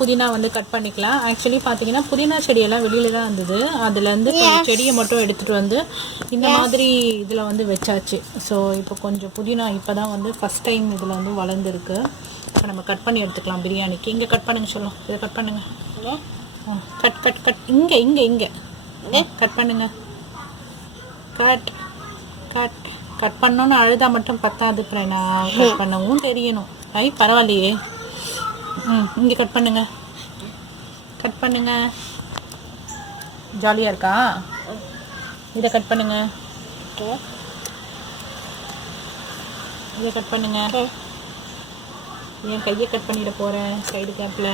புதினா வந்து கட் பண்ணிக்கலாம். ஆக்சுவலி பார்த்தீங்கன்னா புதினா செடியெல்லாம் வெளியில் தான் இருந்தது. அதுலேருந்து கொஞ்சம் செடியை மட்டும் எடுத்துகிட்டு வந்து இந்த மாதிரி இதில் வந்து வச்சாச்சு. ஸோ இப்போ கொஞ்சம் புதினா இப்போ தான் வந்து ஃபஸ்ட் டைம் இதில் வந்து வளர்ந்துருக்கு. இப்போ நம்ம கட் பண்ணி எடுத்துக்கலாம் பிரியாணிக்கு. இங்கே கட் பண்ணுங்க சொல்லும். இதை கட் பண்ணுங்கள். கட் கட் கட் இங்கே இங்கே இங்கே கட் பண்ணுங்க. கட் கட் கட் பண்ணோன்னு அழுதா மட்டும் பத்தாது பிரணா, கட் பண்ணவும் தெரியணும். ஐ பரவாயில்லையே. இங்கே கட் பண்ணுங்க. கட் பண்ணுங்க. ஜாலியாக இருக்கா? இதை கட் பண்ணுங்க. இதை கட் பண்ணுங்க. என் கையை கட் பண்ணிட போகிறேன் சைடு கேப்பில்.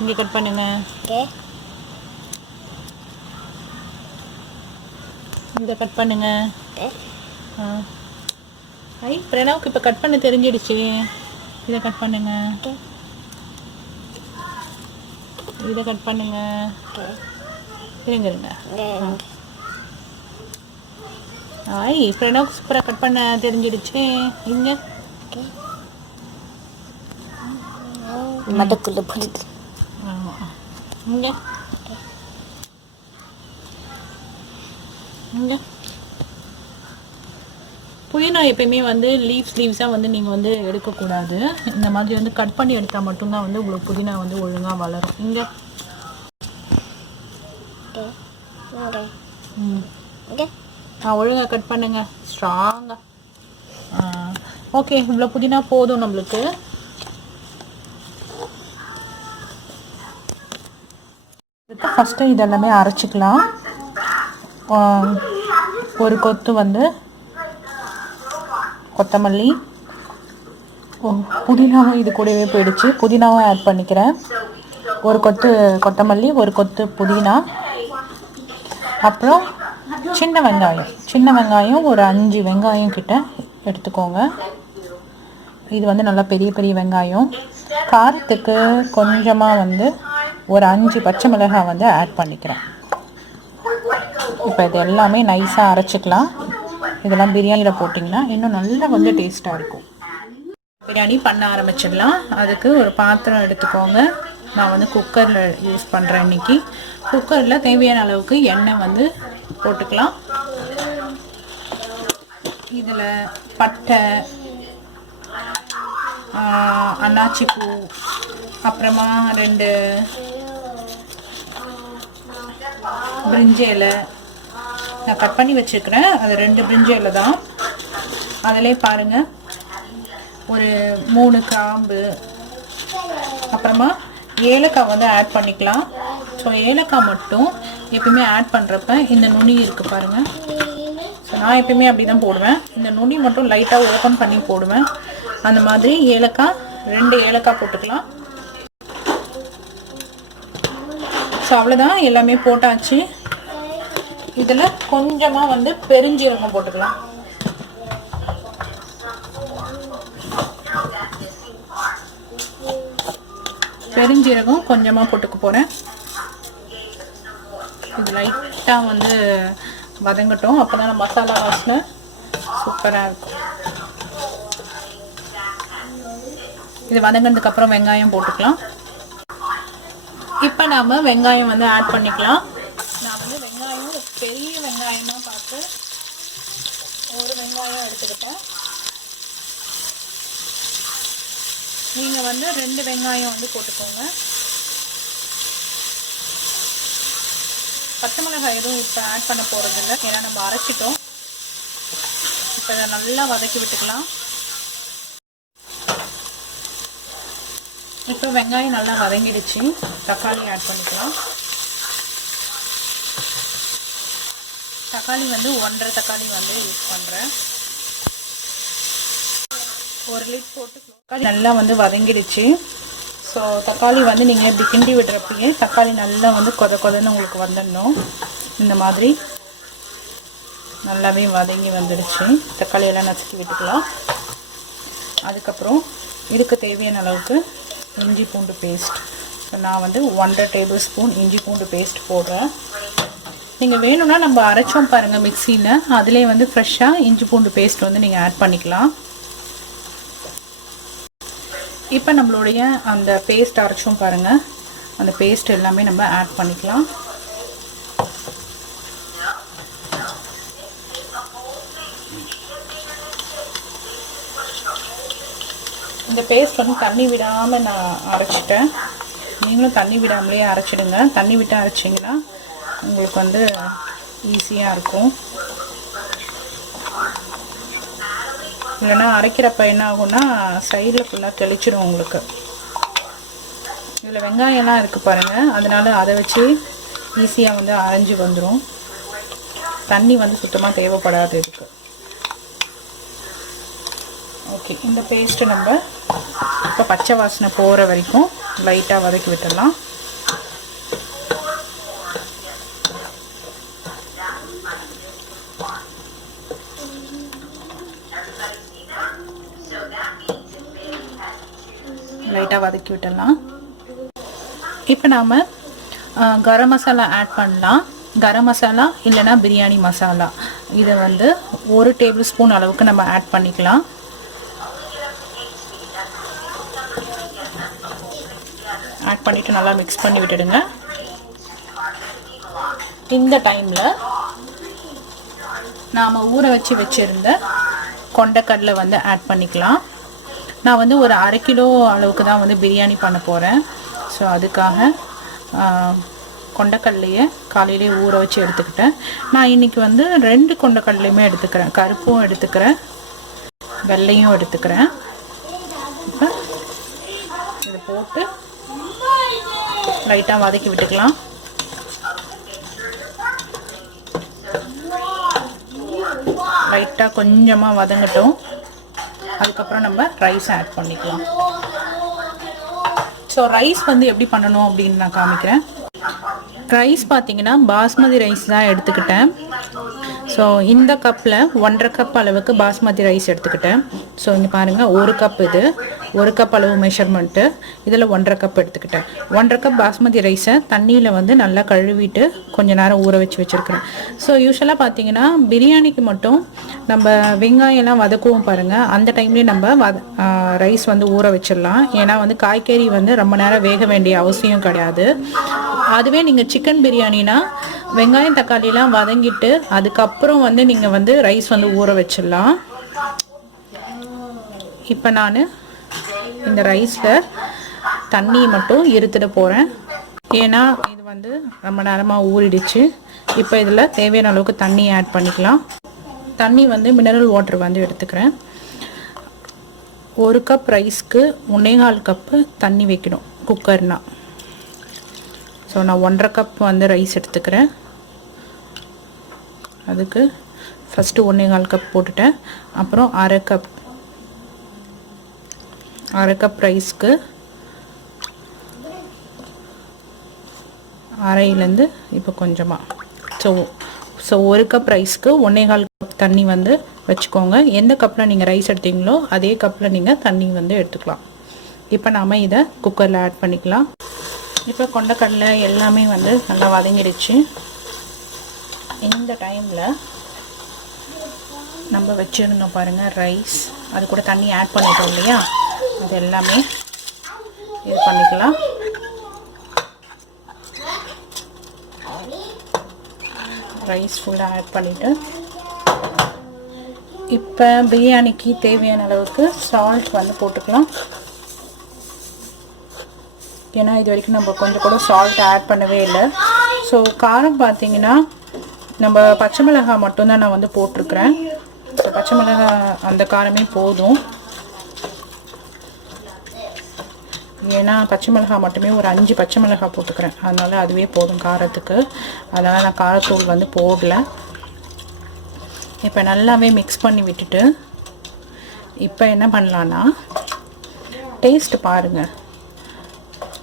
இங்கே கட் பண்ணுங்க. இதை கட் பண்ணுங்க. ஐ பிரணவுக்கு இப்போ கட் பண்ண தெரிஞ்சிடுச்சு. இதை கட் பண்ணுங்க. இதை கட் பண்ணுங்க. இருங்க. ஐ பிரணவுக்கு சூப்பராக கட் பண்ண தெரிஞ்சிடுச்சு. இங்கே மடக்குள்ள போடுது. இங்கே இங்கே புதினா எப்பயுமே வந்து லீவ்ஸாக வந்து நீங்கள் வந்து எடுக்கக்கூடாது. இந்த மாதிரி வந்து கட் பண்ணி எடுத்தால் மட்டும்தான் வந்து உங்களுக்கு புதினா வந்து ஒழுங்காக வளரும். இங்கே ஒழுங்காக கட் பண்ணுங்க ஸ்ட்ராங்காக. ஓகே, இவ்வளோ புதினா போதும் நம்மளுக்கு. ஃபஸ்ட்டு இதெல்லாமே அரைச்சிக்கலாம். ஒரு கொத்து வந்து கொத்தமல்லி, புதினாவும் இது கூடவே போயிடுச்சு. புதினாவும் ஆட் பண்ணிக்கிறேன். ஒரு கொத்து கொத்தமல்லி, ஒரு கொத்து புதினா, அப்புறம் சின்ன வெங்காயம் ஒரு 5 வெங்காயம் கிட்ட எடுத்துக்கோங்க. இது வந்து நல்லா பெரிய பெரிய வெங்காயம். காரத்துக்கு கொஞ்சமாக வந்து ஒரு 5 பச்சை மிளகாய் வந்து ஆட் பண்ணிக்கிறேன். இப்போ இது எல்லாமே நைஸாக அரைச்சிக்கலாம். இதெல்லாம் பிரியாணியில் போட்டிங்கன்னா இன்னும் நல்லா வந்து டேஸ்ட்டாக இருக்கும். பிரியாணி பண்ண ஆரம்பிச்சிடலாம். அதுக்கு ஒரு பாத்திரம் எடுத்துக்கோங்க. நான் வந்து குக்கரில் யூஸ் பண்ணுறேன் இன்றைக்கி. குக்கரில் தேவையான அளவுக்கு எண்ணெய் வந்து போட்டுக்கலாம். இதில் பட்டை, அன்னாச்சி பூ, அப்புறமா 2 பிரிஞ்சி இலை நான் கட் பண்ணி வச்சுருக்கிறேன். அது 2 பிரிஞ்சி இலை தான். அதிலே பாருங்கள் ஒரு 3 கிராம்பு, அப்புறமா ஏலக்காய் வந்து ஆட் பண்ணிக்கலாம். ஸோ ஏலக்காய் மட்டும் எப்பயுமே ஆட் பண்ணுறப்ப இந்த நுனி இருக்குது பாருங்கள். ஸோ நான் எப்பயுமே அப்படி தான் போடுவேன். இந்த நுனி மட்டும் லைட்டாக ஓப்பன் பண்ணி போடுவேன். அந்த மாதிரி ஏலக்காய் 2 ஏலக்காய் போட்டுக்கலாம். ஸோ அவ்வளோதான், எல்லாமே போட்டாச்சு. இதில் கொஞ்சமாக வந்து பெருஞ்சீரகம் போட்டுக்கலாம். பெருஞ்சீரகம் கொஞ்சமாக போட்டுக்க போகிறேன். இது லைட்டாக வந்து வதங்கட்டும். அப்போ தான் மசாலா வாசனை சூப்பராக இருக்கும். இது வதங்கினதுக்கப்புறம் வெங்காயம் போட்டுக்கலாம். இப்போ நாம் வெங்காயம் வந்து ஆட் பண்ணிக்கலாம். நான் வந்து வெங்காயம் பெரிய வெங்காயமாக பார்த்து ஒரு வெங்காயம் எடுத்துக்கிட்டேன். நீங்கள் வந்து 2 வெங்காயம் வந்து போட்டுக்கோங்க. பச்சை மிளகாய் எதுவும் இப்போ ஆட் பண்ண போகிறதில்ல, ஏன்னா நம்ம அரைச்சிட்டோம். இப்போ அதை நல்லா வதக்கி விட்டுக்கலாம். இப்போ வெங்காயம் நல்லா வதங்கிடுச்சு. தக்காளி ஆட் பண்ணிக்கலாம். தக்காளி வந்து 1.5 தக்காளி வந்து யூஸ் பண்ணுறேன். ஒரு லிட் போட்டு தக்காளி நல்லா வந்து வதங்கிடுச்சு. ஸோ தக்காளி வந்து நீங்கள் இப்படி கிண்டி விடுறப்பயே தக்காளி நல்லா வந்து கொதன்னு உங்களுக்கு வந்துடணும். இந்த மாதிரி நல்லாவே வதங்கி வந்துடுச்சு. தக்காளியெல்லாம் நசுக்கி விட்டுக்கலாம். அதுக்கப்புறம் இதுக்கு தேவையான அளவுக்கு இஞ்சி பூண்டு பேஸ்ட். ஸோ நான் வந்து 1.5 டேபிள் ஸ்பூன் இஞ்சி பூண்டு பேஸ்ட் போடுறேன். நீங்கள் வேணும்னா நம்ம அரைச்சோம் பாருங்கள் மிக்சியில், அதிலே வந்து ஃப்ரெஷ்ஷாக இஞ்சி பூண்டு பேஸ்ட் வந்து நீங்கள் ஆட் பண்ணிக்கலாம். இப்போ நம்மளுடைய அந்த பேஸ்ட் அரைச்சோம் பாருங்கள், அந்த பேஸ்ட் எல்லாமே நம்ம ஆட் பண்ணிக்கலாம். இந்த பேஸ்ட் வந்து தண்ணி விடாமல் நான் அரைச்சிட்டேன். நீங்களும் தண்ணி விடாமலே அரைச்சிடுங்க. தண்ணி விட்டு அரைச்சிங்கன்னா உங்களுக்கு வந்து ஈஸியாக இருக்கும். இல்லைன்னா அரைக்கிறப்ப என்ன ஆகும்னா சைடில் ஃபுல்லாக தெளிச்சிடும் உங்களுக்கு. இதில் வெங்காயம்லாம் இருக்குது பாருங்கள், அதனால் அதை வச்சு ஈஸியாக வந்து அரைஞ்சி வந்துடும். தண்ணி வந்து சுத்தமாக தேவைப்படாது இதுக்கு. ஓகே, இந்த பேஸ்ட்டு நம்ம இப்போ பச்சை வாசனை போகிற வரைக்கும் லைட்டாக வதக்கி விட்டுடலாம். லைட்டாக வதக்கி விட்டுடலாம். இப்போ நாம் கரம் மசாலா ஆட் பண்ணலாம். கரம் மசாலா இல்லைன்னா பிரியாணி மசாலா, இதை வந்து 1 டேபிள் ஸ்பூன் அளவுக்கு நம்ம ஆட் பண்ணிக்கலாம். ஆட் பண்ணிவிட்டு நல்லா மிக்ஸ் பண்ணி விட்டுடுங்க. இந்த டைமில் நாம் ஊற வச்சுருந்த கொண்டைக்கடலை வந்து ஆட் பண்ணிக்கலாம். நான் வந்து ஒரு 1/2 கிலோ அளவுக்கு தான் வந்து பிரியாணி பண்ண போகிறேன். ஸோ அதுக்காக கொண்டைக்கடலையை காலையிலே ஊற வச்சு எடுத்துக்கிட்டேன். நான் இன்றைக்கி வந்து 2 கொண்டைக்கடலையுமே எடுத்துக்கிறேன். கருப்பும் எடுத்துக்கிறேன், வெள்ளையும் எடுத்துக்கிறேன். இப்போ இதை போட்டு லைட்டாக வதக்கி விட்டுக்கலாம். லைட்டாக கொஞ்சமாக வதங்கட்டும். அதுக்கப்புறம் நம்ம ரைஸ் ஆட் பண்ணிக்கலாம். ஸோ ரைஸ் வந்து எப்படி பண்ணணும் அப்படின்னு நான் காமிக்கிறேன். ரைஸ் பார்த்தீங்கன்னா பாஸ்மதி ரைஸ் தான் எடுத்துக்கிட்டேன். ஸோ இந்த கப்பில் 1.5 கப் அளவுக்கு பாஸ்மதி ரைஸ் எடுத்துக்கிட்டேன். ஸோ இங்கே பாருங்கள், 1 கப் இது, 1 கப் அளவு மெஷர்மெண்ட்டு. இதில் 1.5 கப் எடுத்துக்கிட்டேன். 1.5 கப் பாஸ்மதி ரைஸை தண்ணியில் வந்து நல்லா கழுவிட்டு கொஞ்சம் நேரம் ஊற வச்சுருக்கிறேன். ஸோ யூஸ்வலாக பார்த்தீங்கன்னா பிரியாணிக்கு மட்டும் நம்ம வெங்காயம்லாம் வதக்குவோம் பாருங்கள், அந்த டைம்லேயே நம்ம ரைஸ் வந்து ஊற வச்சிடலாம். ஏன்னா வந்து காய்கறி வந்து ரொம்ப நேரம் வேக வேண்டிய அவசியம் கிடையாது. அதுவே நீங்கள் சிக்கன் பிரியாணினா வெங்காயம் தக்காளிலாம் வதங்கிட்டு அதுக்கப்புறம் வந்து நீங்கள் வந்து ரைஸ் வந்து ஊற வச்சிடலாம். இப்போ நான் இந்த ரைஸில் தண்ணியை மட்டும் இருத்துட போகிறேன். ஏன்னா இது வந்து ரொம்ப நேரமாக ஊறிடுச்சு. இப்போ இதில் தேவையான அளவுக்கு தண்ணி ஆட் பண்ணிக்கலாம். தண்ணி வந்து மினரல் வாட்டர் வந்து எடுத்துக்கிறேன். 1 கப் ரைஸ்க்கு 1.25 கப்பு தண்ணி வைக்கணும் குக்கர்னா. ஸோ நான் 1.5 கப் வந்து ரைஸ் எடுத்துக்கிறேன். அதுக்கு ஃபஸ்ட்டு 1.25 கப் போட்டுட்டேன். அப்புறம் அரை கப் ரைஸ்க்கு அரையிலேருந்து இப்போ கொஞ்சமாக ஸோ 1 கப் ரைஸ்க்கு 1.25 கப் தண்ணி வந்து வச்சுக்கோங்க. எந்த கப்பில் நீங்கள் ரைஸ் எடுத்தீங்களோ அதே கப்பில் நீங்கள் தண்ணி வந்து எடுத்துக்கலாம். இப்போ நாம் இதை குக்கரில் ஆட் பண்ணிக்கலாம். இப்போ கொண்டைக்கடலை எல்லாமே வந்து நல்லா வதங்கிடுச்சு. இந்த டைமில் நம்ம வச்சுருந்தோம் பாருங்கள் ரைஸ், அது கூட தண்ணி ஆட் பண்ணிட்டோம் இல்லையா, அது எல்லாமே இது பண்ணிக்கலாம். ரைஸ் ஃபுல்லாக ஆட் பண்ணிவிட்டு இப்போ பிரியாணிக்கு தேவையான அளவுக்கு சால்ட் வந்து போட்டுக்கலாம். ஏன்னா இது வரைக்கும் நம்ம கொஞ்சம் கூட சால்ட் ஆட் பண்ணவே இல்லை. ஸோ காரம் பார்த்திங்கன்னா நம்ம பச்சை மிளகாய் மட்டும்தான் நான் வந்து போட்டிருக்கிறேன். ஸோ பச்சை மிளகாய் அந்த காரமே போதும். ஏன்னா பச்சை மிளகாய் மட்டுமே ஒரு 5 பச்சை மிளகாய் போட்டுக்கிறேன், அதனால் அதுவே போதும் காரத்துக்கு. அதனால் நான் காரத்தூள் வந்து போடல. இப்போ நல்லாவே மிக்ஸ் பண்ணி விட்டுட்டு இப்போ என்ன பண்ணலான்னா டேஸ்ட் பாருங்கள்,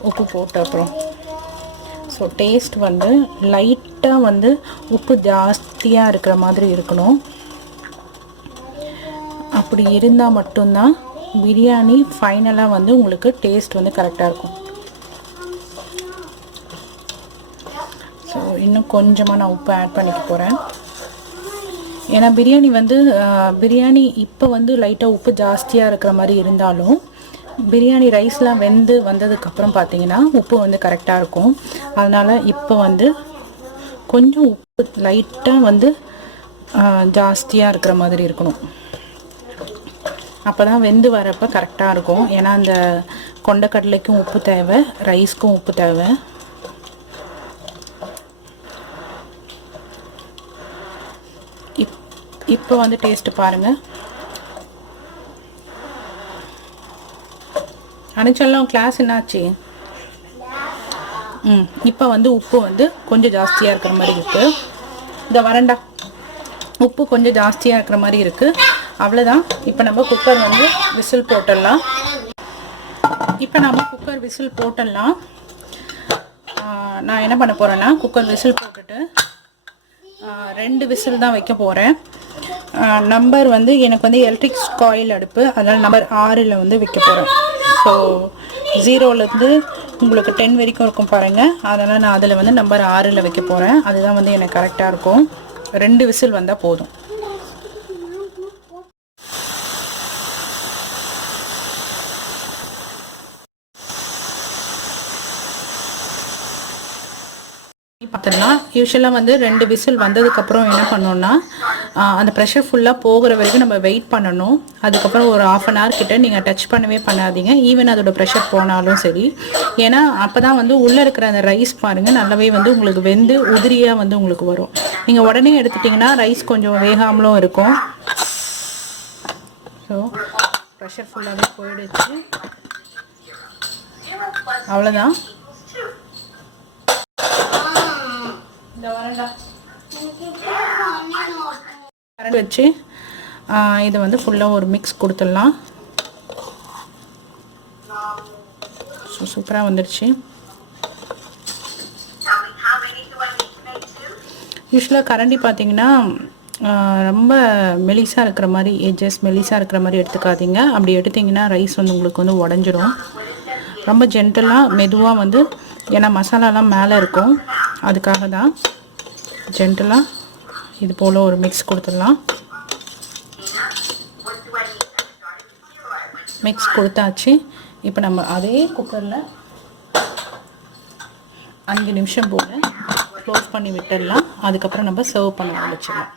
உப்பு போட்ட அப்புறம். ஸோ டேஸ்ட் வந்து லைட்டாக வந்து உப்பு ஜாஸ்தியாக இருக்கிற மாதிரி இருக்கணும். அப்படி இருந்தால் மட்டும்தான் பிரியாணி ஃபைனலாக வந்து உங்களுக்கு டேஸ்ட் வந்து கரெக்டாக இருக்கும். ஸோ இன்னும் கொஞ்சமாக நான் உப்பு ஆட் பண்ணிக்க போகிறேன். ஏன்னா பிரியாணி இப்போ வந்து லைட்டாக உப்பு ஜாஸ்தியாக இருக்கிற மாதிரி இருந்தாலும் பிரியாணி ரைஸ்லாம் வெந்து வந்ததுக்கப்புறம் பார்த்தீங்கன்னா உப்பு வந்து கரெக்டாக இருக்கும். அதனால் இப்போ வந்து கொஞ்சம் உப்பு லைட்டாக வந்து ஜாஸ்தியாக இருக்கிற மாதிரி இருக்கணும். அப்போ தான் வெந்து வரப்போ கரெக்டாக இருக்கும். ஏன்னா அந்த கொண்டக்கடலைக்கும் உப்பு தேவை, ரைஸ்க்கும் உப்பு தேவை. இப்போ வந்து டேஸ்ட்டு பாருங்கள். அனுச்செல்லாம் கிளாஸ் என்னாச்சு? இப்போ வந்து உப்பு வந்து கொஞ்சம் ஜாஸ்தியாக இருக்கிற மாதிரி இருக்குது. இந்த வரண்டா உப்பு கொஞ்சம் ஜாஸ்தியாக இருக்கிற மாதிரி இருக்குது. அவ்வளோதான். இப்போ நம்ம குக்கர் வந்து விசில் போட்டுடலாம். நான் என்ன பண்ண போகிறேன்னா குக்கர் விசில் போட்டுட்டு 2 விசில் தான் வைக்க போகிறேன். நம்பர் வந்து எனக்கு வந்து எலக்ட்ரிக் காயில் அடுப்பு, அதனால் நம்பர் 6ல் வந்து வைக்க போகிறேன். ஸோ 0லேருந்து உங்களுக்கு 10 வரைக்கும் இருக்கும் பாருங்கள். அதனால் நான் அதில் வந்து நம்பர் 6ல் வைக்க போகிறேன். அதுதான் வந்து எனக்கு கரெக்டாக இருக்கும். 2 விசில் வந்தால் போதும். பார்த்துடலாம். யூஸ்வலாக வந்து 2 விசில் வந்ததுக்கப்புறம் என்ன பண்ணோன்னா அந்த ப்ரெஷர் ஃபுல்லாக போகிற வரைக்கும் நம்ம வெயிட் பண்ணணும். அதுக்கப்புறம் ஒரு 1/2 hour கிட்ட நீங்கள் டச் பண்ணவே பண்ணாதீங்க, ஈவன் அதோட ப்ரெஷர் போனாலும் சரி. ஏன்னா அப்போ தான் வந்து உள்ளே இருக்கிற அந்த ரைஸ் பாருங்கள் நல்லாவே வந்து உங்களுக்கு வெந்து உதிரியாக வந்து உங்களுக்கு வரும். நீங்கள் உடனே எடுத்துட்டிங்கன்னா ரைஸ் கொஞ்சம் வேகாமலும் இருக்கும். ஸோ ப்ரெஷர் ஃபுல்லாகவே போயிடுச்சு. அவ்வளோதான். கரண்ட் வச்சு இதை வந்து ஃபுல்லாக ஒரு மிக்ஸ் கொடுத்துடலாம். சூப்பராக வந்துடுச்சு. யூஸ்வலாக கரண்டி பார்த்தீங்கன்னா ரொம்ப மெலிசாக இருக்கிற மாதிரி, எட்ஜஸ் மெலிசாக இருக்கிற மாதிரி எடுத்துக்காதீங்க. அப்படி எடுத்திங்கன்னா ரைஸ் வந்து உங்களுக்கு வந்து உடஞ்சிடும். ரொம்ப ஜென்டலாக மெதுவாக வந்து, ஏன்னா மசாலாலாம் மேலே இருக்கும், அதுக்காக தான் ஜென்டலாக இது போல் ஒரு மிக்ஸ் கொடுத்துடலாம். மிக்ஸ் கொடுத்தாச்சு. இப்போ நம்ம அதே குக்கரில் 5 நிமிஷம் போல் க்ளோஸ் பண்ணி விட்டுடலாம். அதுக்கப்புறம் நம்ம சர்வ் பண்ண ஆரம்பிச்சிடலாம்.